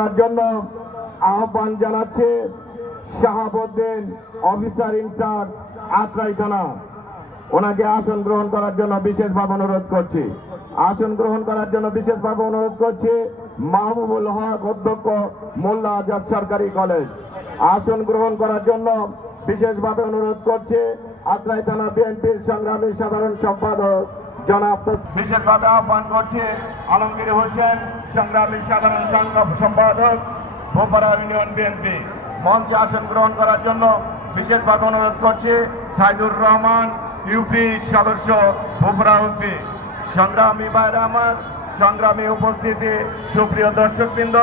করার জন্য আহ্বান জানাচ্ছে শাহাবুদ্দিন অফিসার ইনচার্জ আত্রাই থানা। ওনাকে আসন গ্রহণ করার জন্য বিশেষভাবে অনুরোধ করছি। আসন গ্রহণ করার জন্য বিশেষভাবে অনুরোধ করছি মাহবুবুল হক অধ্যক্ষ মোল্লা আজাদ সরকারি কলেজ। আসন গ্রহণ করার জন্য বিশেষভাবে অনুরোধ করছে আত্রাই থানা বিএনপির সংগ্রামী সাধারণ সম্পাদক বিশেষভাবে আহ্বান করছে আলমগীর হোসেন, সংগ্রামী সাধারণ সম্পাদক ভোপারা ইউনিয়ন বিএনপি মঞ্চে আসন গ্রহণ করার জন্য বিশেষভাবে অনুরোধ করছে সাইদুর রহমান ইউপি সদস্য ভোপারা ইউপি সংগ্রামী বাইরে আমার সংগ্রামী উপস্থিতি, সুপ্রিয় দর্শকবৃন্দ,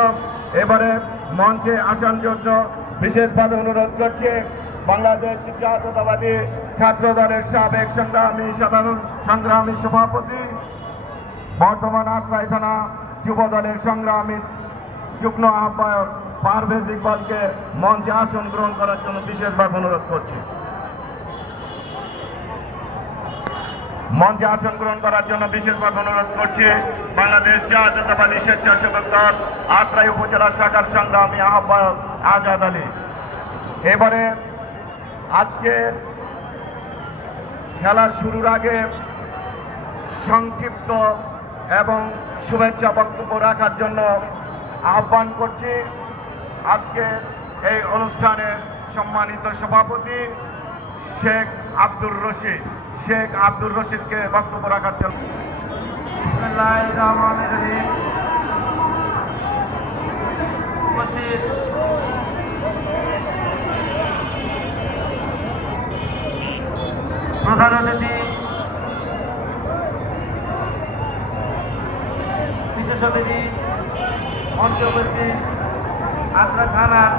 এবারে মঞ্চে আসার জন্য বিশেষভাবে অনুরোধ করছে বাংলাদেশ জাতীয়তাবাদী ছাত্র দলের সাবেক সংগ্রামী সাধারণ সংগ্রামী সভাপতি, বর্তমান আটরাই থানা যুব দলের সংগ্রামী যুগ্ম আহ্বায়ক পারভেজ ইকবালকে মঞ্চে আসন গ্রহণ করার জন্য বিশেষভাবে অনুরোধ করছি। মঞ্চে আসন গ্রহণ করার জন্য বিশেষভাবে অনুরোধ করছি বাংলাদেশ জাতীয়তাবাদী স্বেচ্ছাসেবক দল আটরাই উপজেলা শাখার সংগ্রামী আহ্বায়ক আজাদ আলী। এবারে আজকে খেলা শুরুর আগে সংক্ষিপ্ত এবং শুভেচ্ছা বক্তব্য রাখার জন্য আহ্বান করছি। আজকে এই অনুষ্ঠানে সম্মানিত সভাপতি শেখ আব্দুর রশিদ। শেখ আব্দুর রশিদকে বক্তব্য রাখার জন্য। রহিম। প্রধান অতিথি বিশেষ অতিথি মঞ্চে উপস্থিত আত্রা থানার